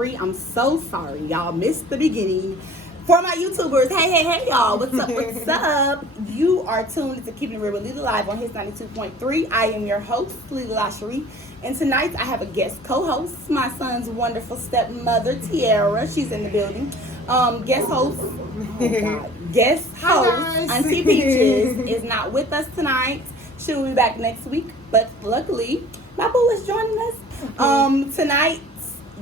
2.3. I'm so sorry, y'all missed the beginning. For my YouTubers, hey, y'all. What's up? You are tuned to Keeping It Real with Lila Live on His 92.3. I am your host, Lila Lasherie. And tonight I have a guest co-host, my son's wonderful stepmother, Tiara. She's in the building. Guest host, Auntie Peaches is not with us tonight. She'll be back next week, but luckily, my boo is joining us. Tonight,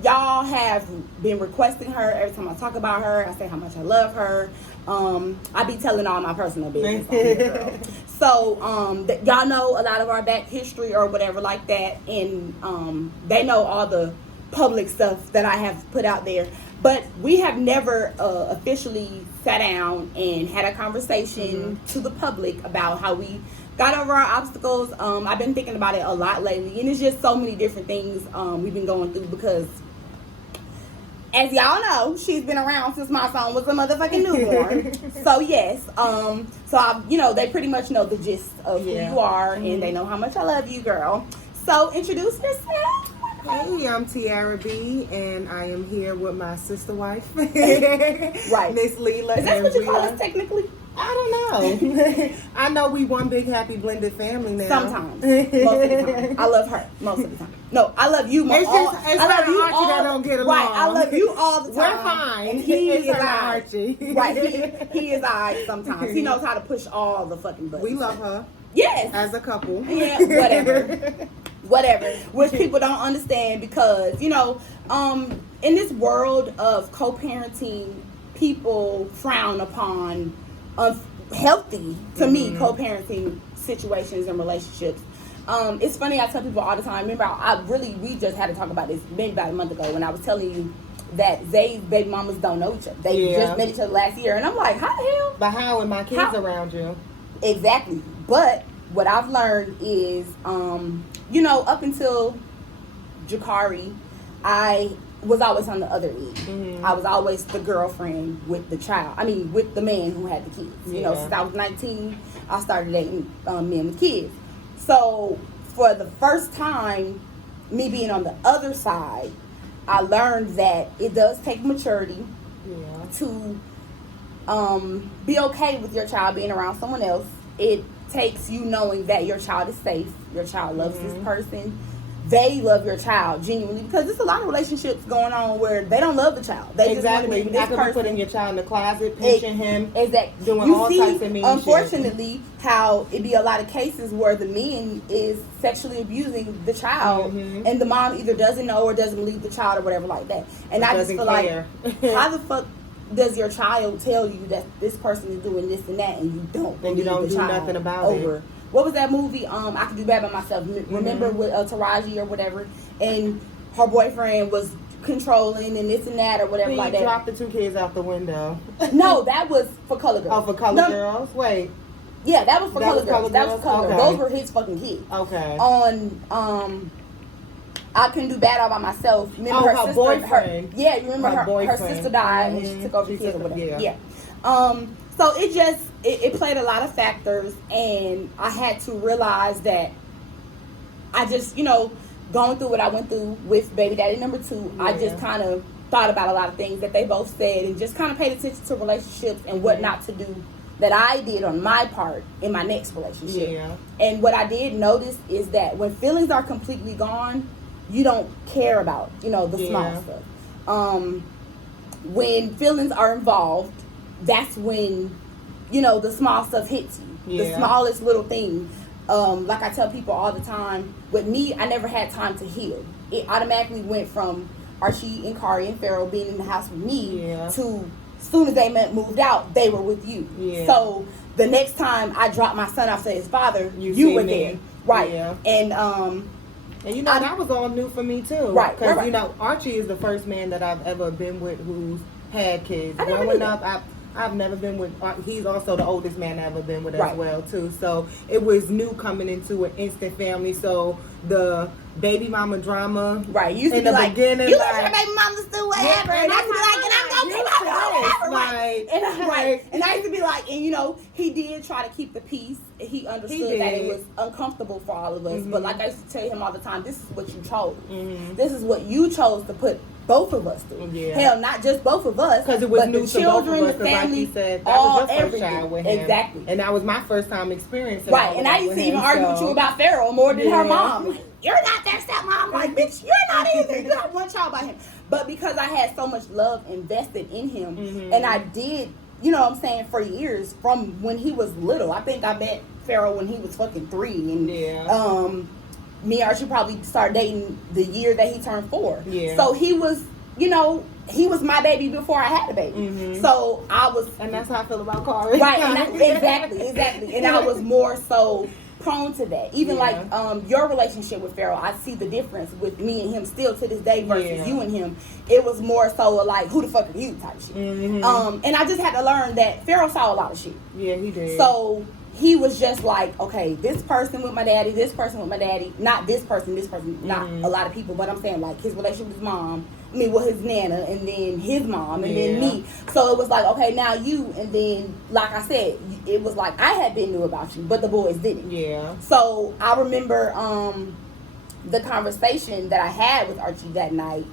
y'all have been requesting her. Every time I talk about her, I say how much I love her. I be telling all my personal business on here, girl. So, y'all know a lot of our back history or whatever like that, and they know all the public stuff that I have put out there. But we have never officially sat down and had a conversation to the public about how we got over our obstacles. I've been thinking about it a lot lately, and it's just so many different things we've been going through because, as y'all know, she's been around since my son was a motherfucking newborn. So yes, they pretty much know the gist of who you are, and they know how much I love you, girl. So introduce yourself. Hey, I'm Tiara B, and I am here with my sister wife, Right, Miss Lila. Is that what you call us technically? I don't know. I know we one big happy blended family now. Sometimes, most of the time. I love her most of the time. No, I love you. It's not Archie that don't get along. Right, I love you all the time. We're fine. And he is Archie. Right, he is alright sometimes. He knows how to push all the fucking buttons. We love her. Yes. As a couple. Yeah, whatever. Which people don't understand because, in this world of co-parenting, people frown upon unhealthy, to me, co-parenting situations and relationships. It's funny, I tell people all the time, remember, we just had to talk about this maybe about a month ago when I was telling you that Zay's baby mamas don't know each other. They just met each other last year. And I'm like, how the hell? But how when my kids around you? Exactly. But what I've learned is, up until Jakari, I was always on the other end. I was always the girlfriend with the child. I mean, with the man who had the kids. Since I was 19, I started dating men with kids. So for the first time, me being on the other side, I learned that it does take maturity to be okay with your child being around someone else. It takes you knowing that your child is safe, your child loves this person, they love your child genuinely, because there's a lot of relationships going on where they don't love the child. They just want to be with this person. Putting your child in the closet, pinching him, exactly, doing all types of mean unfortunately, shit. How it be a lot of cases where the man is sexually abusing the child, and the mom either doesn't know or doesn't believe the child or whatever like that. And I just feel like, how the fuck does your child tell you that this person is doing this and that, and you don't? And you don't do nothing about it. What was that movie? I Could Do Bad by Myself. Remember with Taraji or whatever, and her boyfriend was controlling and this and that or whatever like that. Dropped the two kids out the window. No, that was for Color Girls. Oh, for Color Girls. Wait. Yeah, that was for Color Girls. That was Color Girls. Those were his fucking kids. Okay. On I Couldn't Do Bad All By Myself. Remember her sister, boyfriend. You remember her sister died and she took over the kids or whatever. Yeah. So it played a lot of factors, and I had to realize that I just, going through what I went through with baby daddy number 2, I just kind of thought about a lot of things that they both said and just kind of paid attention to relationships and what not to do that I did on my part in my next relationship. Yeah. And what I did notice is that when feelings are completely gone, you don't care about, the small stuff. When feelings are involved, that's when, the small stuff hits you. The smallest little thing. Like I tell people all the time, with me, I never had time to heal. It automatically went from Archie and Kari and Pharaoh being in the house with me to, as soon as they moved out, they were with you. Yeah. So the next time I dropped my son off to his father, you were there. Right. Yeah. And that was all new for me too. Right. Because, Archie is the first man that I've ever been with who's had kids. Growing up, I've never been with, he's also the oldest man I've ever been with as well too. So it was new coming into an instant family. So the baby mama drama. Right. You used to be like, beginning, you let your baby mamas do whatever. And I used to be like, and I'm going to keep my whatever. right. And I used to be like, and you know, he did try to keep the peace. He understood that it was uncomfortable for all of us. But like I used to tell him all the time, this is what you chose. This is what you chose to put both of us through. Hell, not just both of us, because it was but new the to children, both of us, the family, like you said, that all was your first everything. child with him. Exactly. And that was my first time experiencing right. And I used to even argue with you about Farrell more than her mom. Like, you're not their stepmom. Like, bitch, you're not either. You got one child by him. But because I had so much love invested in him, and I did, you know what I'm saying, for years, from when he was little. I think I met Farrell when he was fucking 3. And me and Archie probably started dating the year that he turned 4. So he was, you know, he was my baby before I had a baby. So I was... And that's how I feel about Corey. Right, and exactly. And I was more so prone to that. Even like your relationship with Farrell, I see the difference with me and him still to this day versus you and him. It was more so like, who the fuck are you type shit. And I just had to learn that Farrell saw a lot of shit. Yeah, he did. So he was just like, okay, this person with my daddy, this person with my daddy, not this person, not a lot of people, but I'm saying like his relationship with his mom, with his nana, and then his mom, and then me. So it was like, okay, now you, and then, like I said, it was like I had been knew about you, but the boys didn't. So I remember the conversation that I had with Archie that night.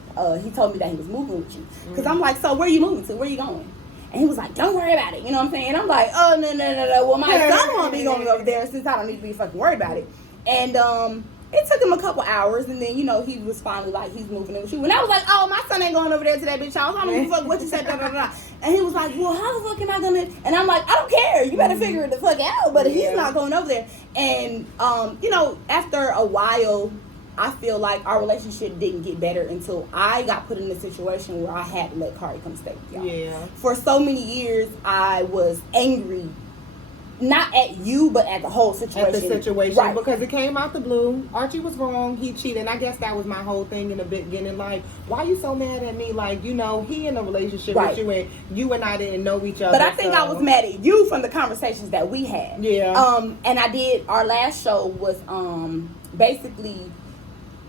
He told me that he was moving with you. Because I'm like, so where are you moving to? Where are you going? And he was like, don't worry about it. You know what I'm saying? And I'm like, oh, no. Well, my son won't be going over there since I don't need to be fucking worried about it. And it took him a couple hours, and then, you know, he was finally like, he's moving in with you. And I was like, oh, my son ain't going over there to that bitch house. I don't give a fuck what you said, And he was like, well, how the fuck am I going to? And I'm like, I don't care. You better figure it the fuck out. But he's not going over there. And, you know, after a while, I feel like our relationship didn't get better until I got put in a situation where I had to let Kari come stay with y'all. For so many years, I was angry. Not at you, but at the whole situation. At the situation, because it came out the blue. Archie was wrong. He cheated. And I guess that was my whole thing in the beginning. Like, why you so mad at me? Like, you know, he in a relationship with you, and you and I didn't know each other. But I think I was mad at you from the conversations that we had. And I did, our last show was basically,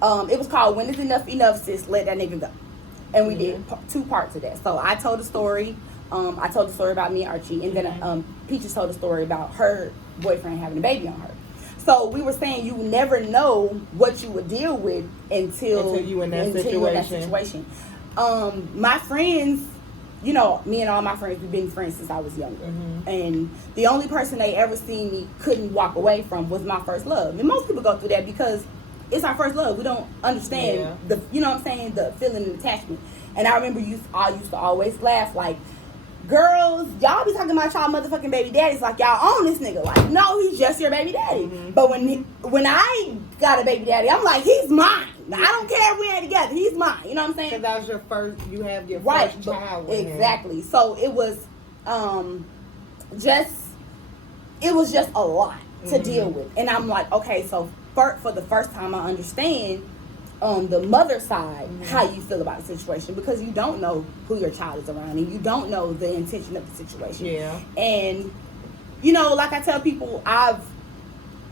it was called When Is Enough, Sis, Let That Nigga Go. And we did 2 parts of that. So I told the story. I told the story about me and Archie, and then Peaches told the story about her boyfriend having a baby on her. So we were saying you never know what you would deal with until you in that situation. My friends, you know, me and all my friends, we've been friends since I was younger. And the only person they ever seen me couldn't walk away from was my first love. And most people go through that because it's our first love. We don't understand the, you know what I'm saying, the feeling and attachment. And I remember I used to always laugh like, girls, y'all be talking about y'all motherfucking baby daddies like y'all own this nigga. Like, no, he's just your baby daddy. But when I got a baby daddy, I'm like, he's mine. I don't care if we ain't together. He's mine. You know what I'm saying? Because that was your first, you have your first child with exactly. Him. So it was just a lot to deal with. And I'm like, okay, so for the first time I understand on the mother side how you feel about the situation, because you don't know who your child is around and you don't know the intention of the situation. And you know, like I tell people, I've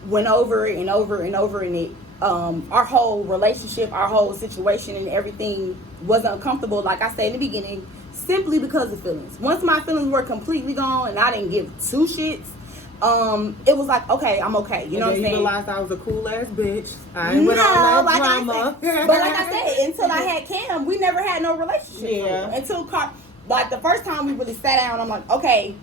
went over and over and over in it. Our whole relationship, our whole situation and everything was uncomfortable, like I said in the beginning, simply because of feelings. Once my feelings were completely gone and I didn't give 2 shits, it was like, okay, I'm okay. You know what I'm saying? You realized I was a cool ass bitch. I ain't with all that drama. But like I said, until I had Cam, we never had no relationship. Until like the first time we really sat down, I'm like, okay,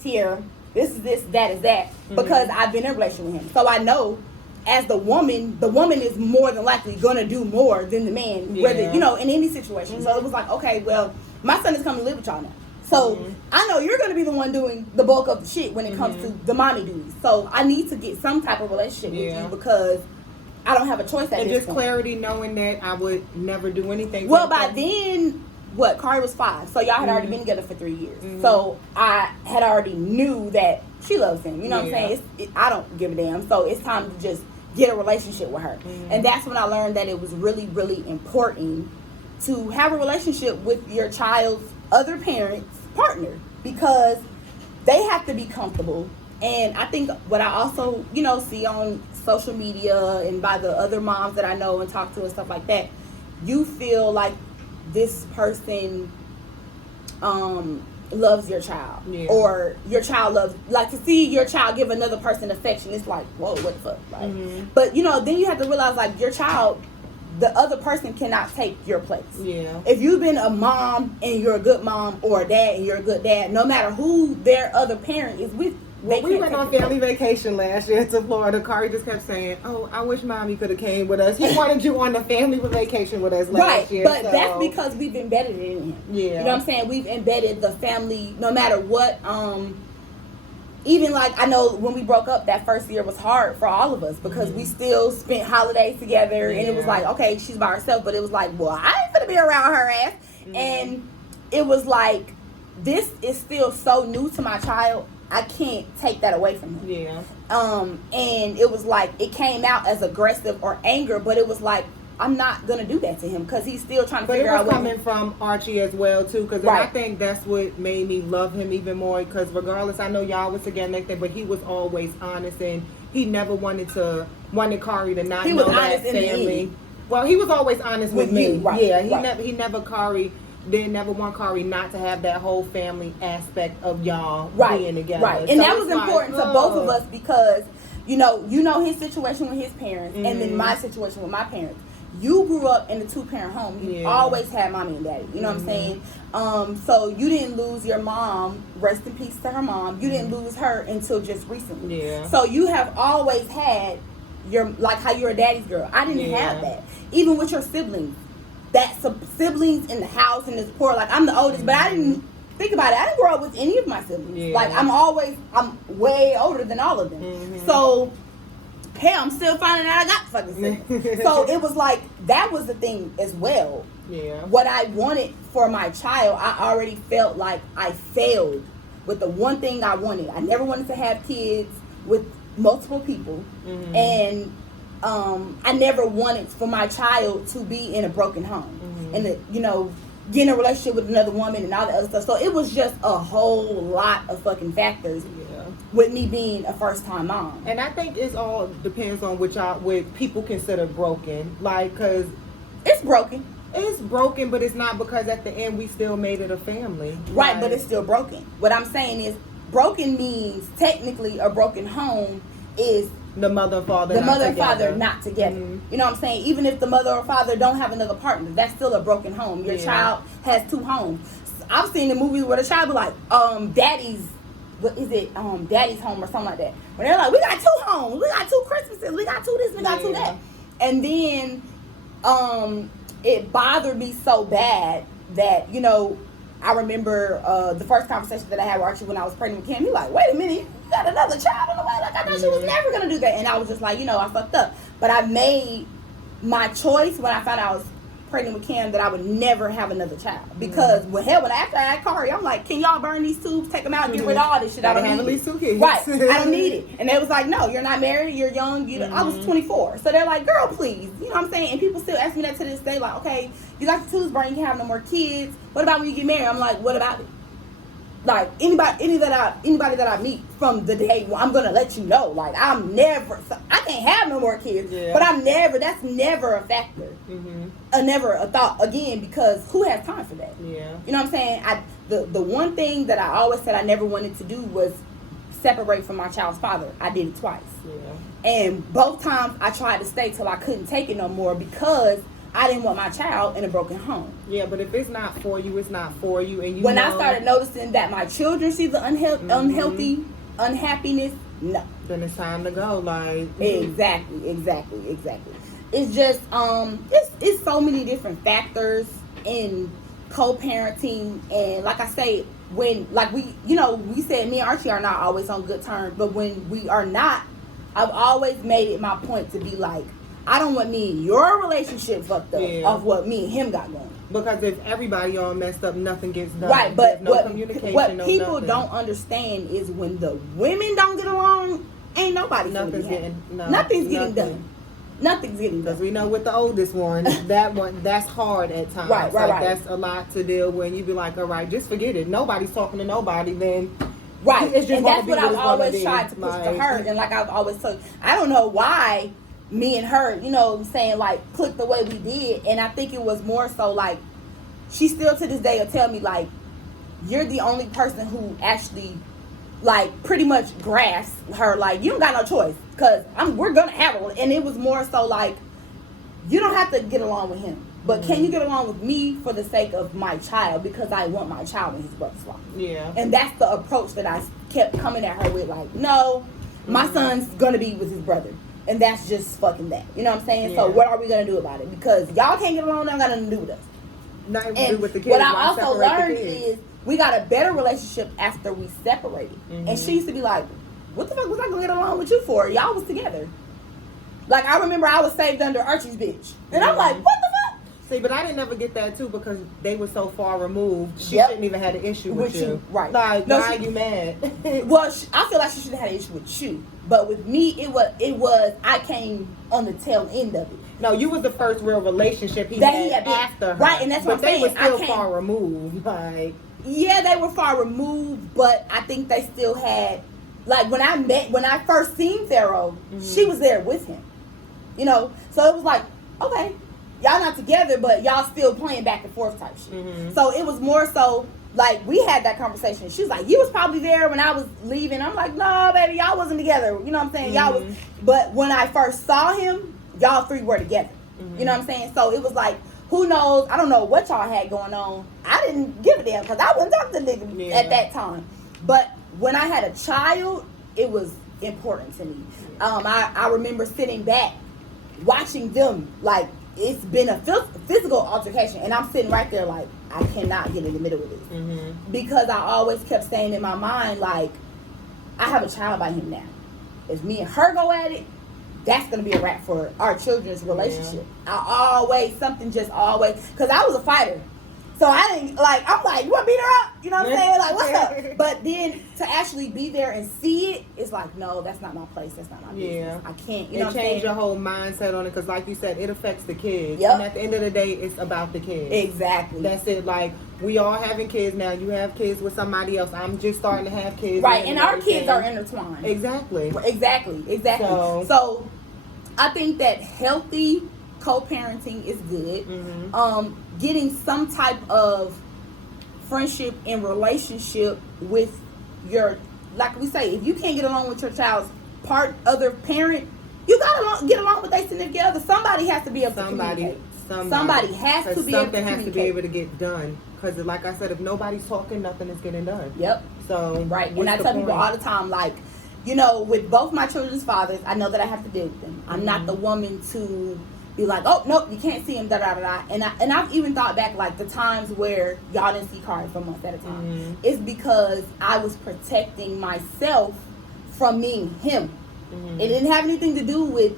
Tiara, this is this, that is that, because I've been in a relationship with him, so I know. As the woman is more than likely gonna do more than the man, whether you know, in any situation. So it was like, okay, well, my son is coming to live with y'all now. So I know you're going to be the one doing the bulk of the shit when it comes to the mommy duties. So I need to get some type of relationship with you because I don't have a choice at this point. And just clarity, knowing that I would never do anything. Well, by then, Kari was 5. So y'all had already been together for 3 years. So I had already knew that she loves him. You know what I'm saying? I don't give a damn. So it's time to just get a relationship with her. And that's when I learned that it was really, really important to have a relationship with your child's other parent's partner, because they have to be comfortable. And I think what I also, you know, see on social media and by the other moms that I know and talk to and stuff like that, you feel like this person loves your child, or your child loves, like, to see your child give another person affection, it's like, whoa, what the fuck, like, but you know, then you have to realize, like, your child, the other person cannot take your place. If you've been a mom and you're a good mom, or a dad and you're a good dad, no matter who their other parent is with. Well, we went on family vacation last year to Florida. Kari just kept saying, "Oh, I wish mommy could have came with us." He wanted you on the family vacation with us last year. But that's because we've embedded it in him. You know what I'm saying? We've embedded the family, no matter what. Even like, I know when we broke up, that first year was hard for all of us because we still spent holidays together, and it was like, okay, she's by herself, but it was like, well, I ain't gonna be around her ass, and it was like, this is still so new to my child. I can't take that away from him. And it was like, it came out as aggressive or anger, but it was like, I'm not gonna do that to him because he's still trying to figure out. But it was coming from Archie as well too, because I think that's what made me love him even more. Because regardless, I know y'all was together next day, but he was always honest, and he never wanted Kari to not know that family. Well, he was always honest with me. He never want Kari not to have that whole family aspect of y'all being together. And so that was important to both of us because, you know his situation with his parents, and then my situation with my parents. You grew up in a 2-parent home. You always had mommy and daddy. You know what I'm saying? So you didn't lose your mom. Rest in peace to her mom. You didn't lose her until just recently. So you have always had like how you're a daddy's girl. I didn't have that. Even with your siblings. That some siblings in the house and it's poor. Like, I'm the oldest, but I didn't think about it. I didn't grow up with any of my siblings. Like, I'm way older than all of them. So, hell, I'm still finding out I got fucking siblings. So it was like, that was the thing as well. What I wanted for my child, I already felt like I failed with the one thing I wanted. I never wanted to have kids with multiple people, and I never wanted for my child to be in a broken home and get in a relationship with another woman and all that other stuff. So it was just a whole lot of fucking factors with me being a first-time mom. And I think it's all depends on what people consider broken. Like, because it's broken. It's broken, but it's not, because at the end we still made it a family. Right, but it's still broken. What I'm saying is, broken means technically a broken home is the mother and father not together. You know what I'm saying? Even if the mother or father don't have another partner, that's still a broken home. Your child has 2 homes. I've seen the movies where the child be like, daddy's home or something like that. When they're like, we got 2 homes, we got 2 Christmases, we got 2 this, we got 2 that. And then it bothered me so bad that, I remember the first conversation that I had with Archie when I was pregnant with Kim. He like, wait a minute, you got another child on the way? Like, I thought she was never going to do that. And I was just like, I fucked up. But I made my choice when I found out I was pregnant with Kim that I would never have another child. Because, after I had Kari, I'm like, can y'all burn these tubes, take them out, get rid of all this shit? I don't need it. Right. I don't need it. And they was like, no, you're not married, you're young. I was 24. So they're like, girl, please. You know what I'm saying? And people still ask me that to this day, like, okay, you got your tubes burned, you can have no more kids. What about when you get married? I'm like, what about it? Like, anybody that I meet from the day, I'm gonna let you know. Like, I can't have no more kids, but that's never a factor, never a thought again, because who has time for that? You know what I'm saying? The one thing that I always said I never wanted to do was separate from my child's father. I did it twice, and both times I tried to stay till I couldn't take it no more because I didn't want my child in a broken home. Yeah, but if it's not for you, it's not for you. And when I started noticing that my children see the unhealthy unhappiness, no. Then it's time to go. Like, exactly. It's just it's so many different factors in co-parenting, and like I say, when we said me and Archie are not always on good terms, but when we are not, I've always made it my point to be like, I don't want me and your relationship fucked up of what me and him got going. Because if everybody all messed up, nothing gets done. Right, but what people don't understand is when the women don't get along, ain't nobody nothing's getting done. Nothing's getting done. Because we know with the oldest one, that's hard at times. Right. That's a lot to deal with. You be like, all right, just forget it. Nobody's talking to nobody. Then it's just, and that's what I've always tried to push to her. And like I've always told, I don't know why me and her, saying, like, clicked the way we did. And I think it was more so, like, she still to this day will tell me, like, you're the only person who actually, like, pretty much grasps her. Like, you don't got no choice, because we're gonna have it. And it was more so like, you don't have to get along with him, but can you get along with me for the sake of my child, because I want my child in his brother's life. Yeah. And that's the approach that I kept coming at her with, like, no, my son's gonna be with his brother, and that's just fucking that. You know what I'm saying? So what are we gonna do about it? Because y'all can't get along, y'all got nothing to do with us. Not even do with the kids. What I also learned is we got a better relationship after we separated. And she used to be like, what the fuck was I gonna get along with you for? Y'all was together. Like, I remember I was saved under Archie's bitch. And I'm like, what the fuck? See, but I didn't never get that too, because they were so far removed. She shouldn't even had an issue with you. Right. Like, no, why are you mad? Well, I feel like she should have had an issue with you. But with me, it was I came on the tail end of it. No, you was the first real relationship he had after her. Right, and that's what I'm saying. But they were still far removed. Like, yeah, they were far removed, but I think they still had, like, when I first seen Pharaoh, she was there with him. You know? So it was like, okay, y'all not together, but y'all still playing back and forth type shit. So it was more so, like, we had that conversation. She was like, you was probably there when I was leaving. I'm like, no, baby, y'all wasn't together. You know what I'm saying? Y'all was, but when I first saw him, y'all three were together. You know what I'm saying? So it was like, who knows? I don't know what y'all had going on. I didn't give a damn, because I wasn't talking to nigga at that time. But when I had a child, it was important to me. I remember sitting back, watching them, like, it's been a physical altercation, and I'm sitting right there like, I cannot get in the middle of this. Because I always kept saying in my mind, like, I have a child by him now. If me and her go at it, that's going to be a wrap for our children's relationship. Because I was a fighter. So I didn't, like, I'm like, you want to beat her up? You know what I'm saying? Like, what's up? But then to actually be there and see it, it's like, no, that's not my place. That's not my business. I can't, you know what I'm saying? Change your whole mindset on it, because like you said, it affects the kids. Yep. And at the end of the day, it's about the kids. Exactly. That's it. Like, we all having kids now. You have kids with somebody else. I'm just starting to have kids. Right, and our kids are intertwined. Exactly. So I think that healthy co-parenting is good. Getting some type of friendship and relationship with your, like we say, if you can't get along with your child's other parent, you gotta get along with their significant other. Somebody has to be able to communicate. Somebody has to be able to communicate. Something has to be able to get done. Because like I said, if nobody's talking, nothing is getting done. Yep. So, right. And I tell people all the time, like, you know, with both my children's fathers, I know that I have to deal with them. I'm not the woman to be like, oh, nope, you can't see him, da da da da. And I've even thought back, like, the times where y'all didn't see Carter for months at a time. It's because I was protecting myself from meeting him. It didn't have anything to do with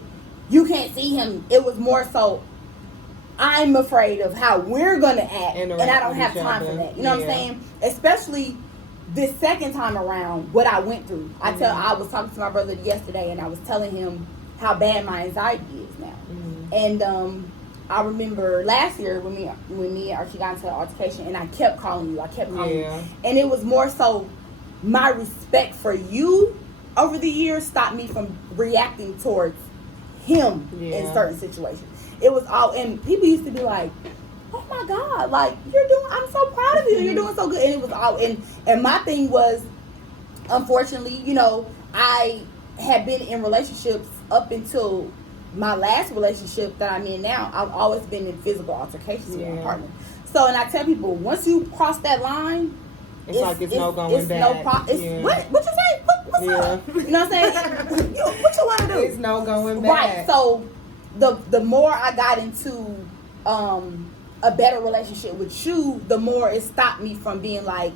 you can't see him. It was more so, I'm afraid of how we're gonna act, and I don't have time for that. You know what I'm saying? Especially this second time around, what I went through. I was talking to my brother yesterday, and I was telling him how bad my anxiety is now. And I remember last year when me and Archie got into an altercation, and I kept calling you. And it was more so my respect for you over the years stopped me from reacting towards him in certain situations. It was all, and people used to be like, oh my God, like, I'm so proud of you, you're doing so good. And it was all, and my thing was, unfortunately, you know, I had been in relationships up until my last relationship that I'm in now. I've always been in physical altercations with my partner. So, and I tell people, once you cross that line, it's no going back. What you say? What's up? You know what I'm saying? What you want to do? It's no going back. Right. So the more I got into a better relationship with you, the more it stopped me from being like,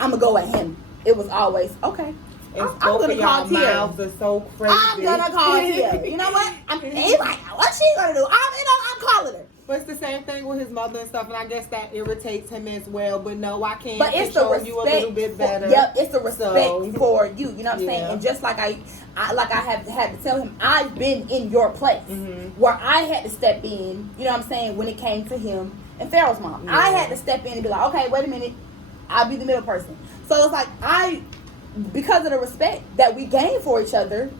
I'm gonna go at him. It was always okay. I'm gonna call Tiara. Mouths are so crazy. I'm gonna call Tiara. You know what? He's like, what's she gonna do? I'm calling her. But it's the same thing with his mother and stuff, and I guess that irritates him as well. But no, I can't. But it's the respect you a little bit better. It's the respect for you. You know what I'm saying? And just like I have had to tell him, I've been in your place where I had to step in. You know what I'm saying? When it came to him and Pharaoh's mom, I had to step in and be like, okay, wait a minute, I'll be the middle person. So it's like because of the respect that we gained for each other,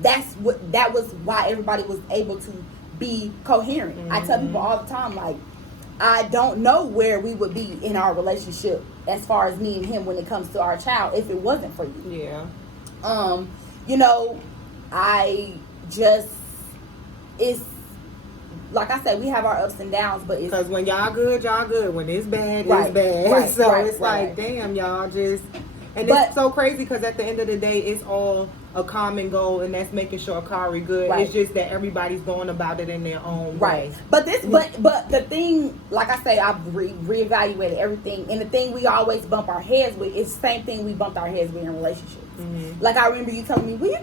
that was why everybody was able to be coherent. I tell people all the time, like, I don't know where we would be in our relationship as far as me and him when it comes to our child if it wasn't for you. Yeah. You know, I just, it's, like I said, we have our ups and downs, but it's... Because when y'all good. When it's bad, right, it's bad. right, so right, it's right. like, damn, y'all just... And But, it's so crazy because at the end of the day, it's all a common goal, and that's making sure Kari good. Right. It's just that everybody's going about it in their own right. way. But this, but the thing, like I say, I've reevaluated everything, and the thing we always bump our heads with is the same thing we bumped our heads with in relationships. Mm-hmm. Like I remember you telling me, well, you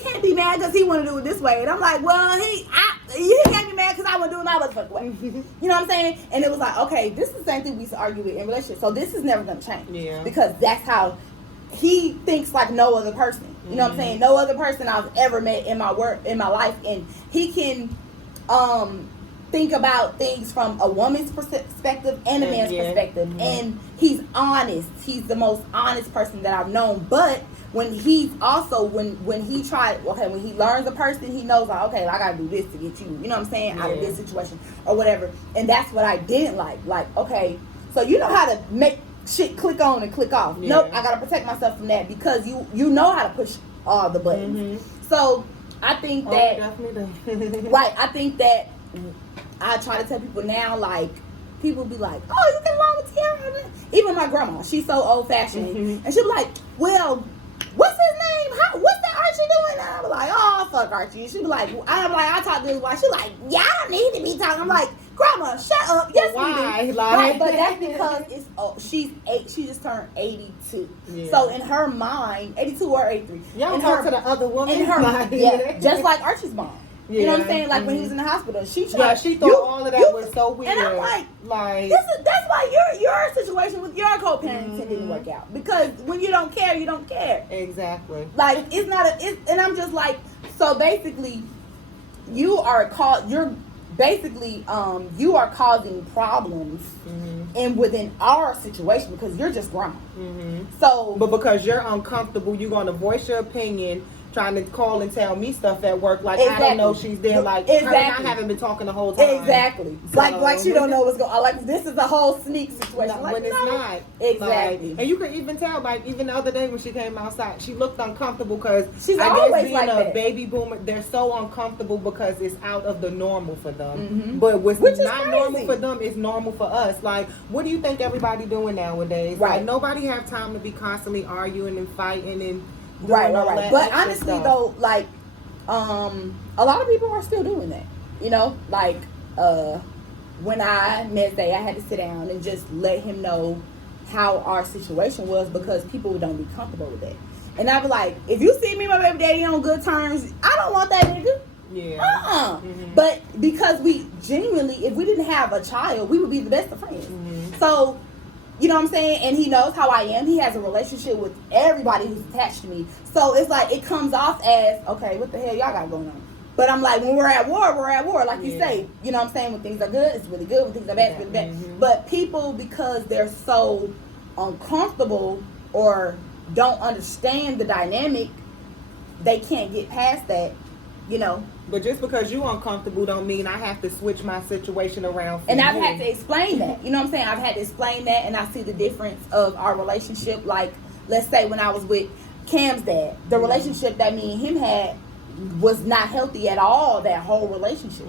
can't be mad because he want to do it this way, and I'm like, well, you can't be mad because I want to do it my motherfucking way. You know what I'm saying? And it was like, okay, this is the same thing we used to argue with in relationships, so this is never gonna change. Yeah. Because that's how he thinks, like no other person. You know what I'm saying? No other person I've ever met in my life, and he can think about things from a woman's perspective and a man's perspective. Mm-hmm. And he's honest. He's the most honest person that I've known. But when he's also when he learns a person, he knows like, okay, I gotta do this to get you. You know what I'm saying? Out of this situation or whatever. And that's what I didn't like. Like, okay, so you know how to make shit click on and click off. Yeah. Nope, I gotta protect myself from that because you know how to push all the buttons. Mm-hmm. So I think that right. I think that I try to tell people now, like people be like, "Oh, you get along with Tiara?" Even my grandma, she's so old fashioned, and she'll be like, "Well, what's his name? What's that Archie doing?" And I'm like, "Oh, fuck Archie." She'll be like, I talk to his wife. She's like, "Yeah, I don't need to be talking." I'm like, "Grandma, shut up." Yes, why? We do. Right, but that's because she's 8. She just turned 82. Yeah. So in her mind, 82 or 83. Y'all talk to the other woman. In her, yeah, just like Archie's mom. Yeah. You know what I'm saying? Like when he was in the hospital, she thought all of that was so weird. And I'm like that's why your situation with your co-parenting didn't work out, because when you don't care, you don't care. Exactly. Like it's not and I'm just like, so basically, you are causing problems and within our situation because you're just grandma. So, but because you're uncomfortable, you're going to voice your opinion, trying to call and tell me stuff at work. Like, exactly. I don't know she's there. Like, her and I haven't been talking the whole time. Exactly. So, like she don't know what's going on. Like, this is a whole sneak situation. Like, when it's not. Exactly. Like, and you can even tell, like, even the other day when she came outside, she looked uncomfortable because she's always being like a baby boomer, they're so uncomfortable because it's out of the normal for them. But which not normal for them is normal for us. Like, what do you think everybody doing nowadays? Right. Like, nobody have time to be constantly arguing and fighting and right. But honestly, though, like, a lot of people are still doing that. You know, like, when I met Zay, I had to sit down and just let him know how our situation was because people don't be comfortable with that. And I was like, if you see me and my baby daddy on good terms, I don't want that nigga. Yeah. But because we genuinely, if we didn't have a child, we would be the best of friends. So, you know what I'm saying? And he knows how I am. He has a relationship with everybody who's attached to me. So it's like, it comes off as, okay, what the hell y'all got going on? But I'm like, when we're at war, we're at war. Like you say, you know what I'm saying? When things are good, it's really good. When things are bad, it's really bad. But people, because they're so uncomfortable or don't understand the dynamic, they can't get past that, you know. But just because you uncomfortable don't mean I have to switch my situation around for and you. I've had to explain that. You know what I'm saying? I've had to explain that, and I see the difference of our relationship. Like, let's say when I was with Cam's dad, the relationship that me and him had was not healthy at all, that whole relationship.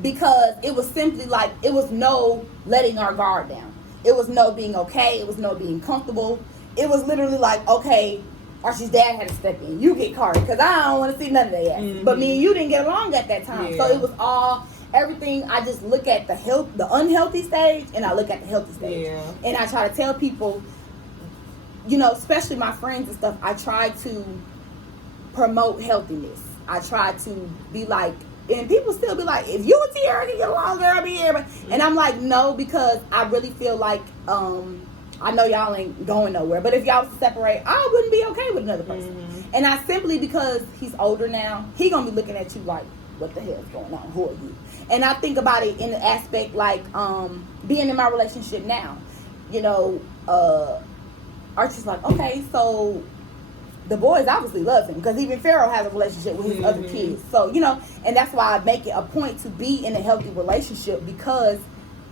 Because it was simply like, it was no letting our guard down. It was no being okay. It was no being comfortable. It was literally like, okay, Archie's dad had to step in. You get Kari, because I don't want to see none of that. But me and you didn't get along at that time. So it was all, everything, I just look at the unhealthy stage, and I look at the healthy stage. And I try to tell people, you know, especially my friends and stuff, I try to promote healthiness. I try to be like, and people still be like, if you and Tiara can get along, girl, be here. And I'm like, no, because I really feel like, I know y'all ain't going nowhere, but if y'all was to separate, I wouldn't be okay with another person. And I simply, because he's older now, he gonna be looking at you like, what the hell is going on? Who are you? And I think about it in the aspect like, being in my relationship now, you know, Archie's like, okay, so the boys obviously love him because even Pharaoh has a relationship with his other kids. So, you know, and that's why I make it a point to be in a healthy relationship because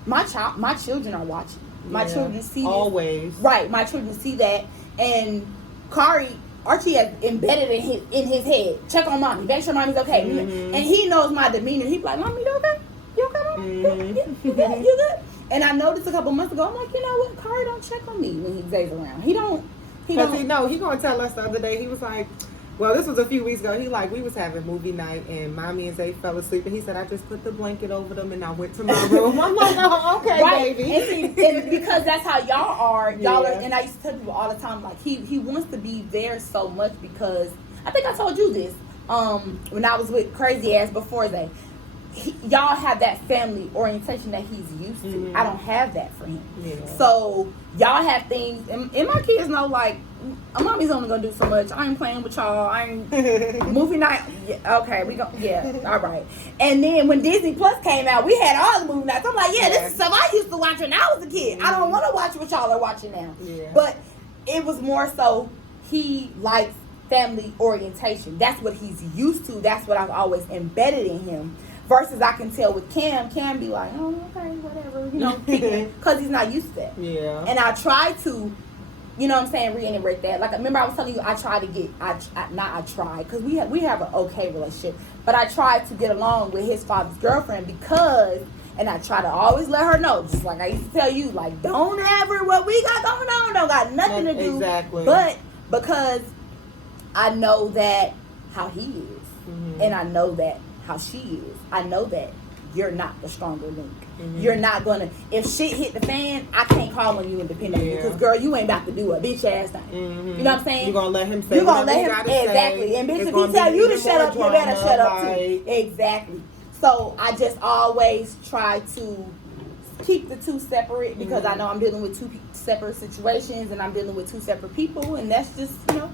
my children are watching. My children see always. Right, my children see that. And Archie has embedded in his head, check on mommy, make sure mommy's okay. And he knows my demeanor. He's like, mommy, you okay? You okay, mom? You good? You good? And I noticed a couple months ago, I'm like, you know what? Kari don't check on me when he's around. He don't. He gonna tell us the other day. He was like, well, this was a few weeks ago. He like, we was having movie night and mommy and Zay fell asleep and he said, I just put the blanket over them and I went to my room. I'm like, oh, okay, right. baby. And because that's how y'all are. Y'all are, and I used to tell people all the time, like he wants to be there so much because I think I told you this when I was with Crazy Ass before Zay. Y'all have that family orientation that he's used to. I don't have that for him. So y'all have things, and my kids know, like, mommy's only gonna do so much. I ain't playing with y'all. I ain't movie night. Yeah, okay, we go. Yeah, all right. And then when Disney Plus came out, we had all the movie nights. I'm like, this is stuff I used to watch when I was a kid. I don't want to watch what y'all are watching now. But it was more so he likes family orientation. That's what he's used to. That's what I've always embedded in him. Versus I can tell with Cam be like, oh, okay, whatever, you know, because he's not used to that. And I try to, you know what I'm saying, reiterate that. Like, remember I was telling you, I try to get, because we have an okay relationship, but I try to get along with his father's girlfriend because, and I try to always let her know, just like I used to tell you, like, don't ever, what we got going on, don't got nothing to do. Exactly. But because I know that how he is, and I know that how she is, I know that you're not the stronger link. You're not gonna, if shit hit the fan, I can't call on you and depend on you because girl, you ain't about to do a bitch ass thing. You know what I'm saying? You're gonna let him say, exactly. And bitch, if he tell you to shut up, you better shut up too. Exactly. So I just always try to keep the two separate because I know I'm dealing with two separate situations and I'm dealing with two separate people, and that's just, you know.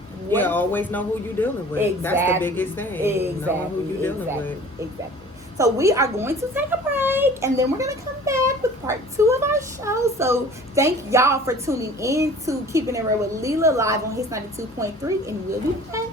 Always know who you're dealing with. Exactly. That's the biggest thing. Exactly. Know who you're dealing with. Exactly. So we are going to take a break, and then we're going to come back with part 2 of our show. So thank y'all for tuning in to Keeping It Real with Leela live on His 92.3, and we'll be back.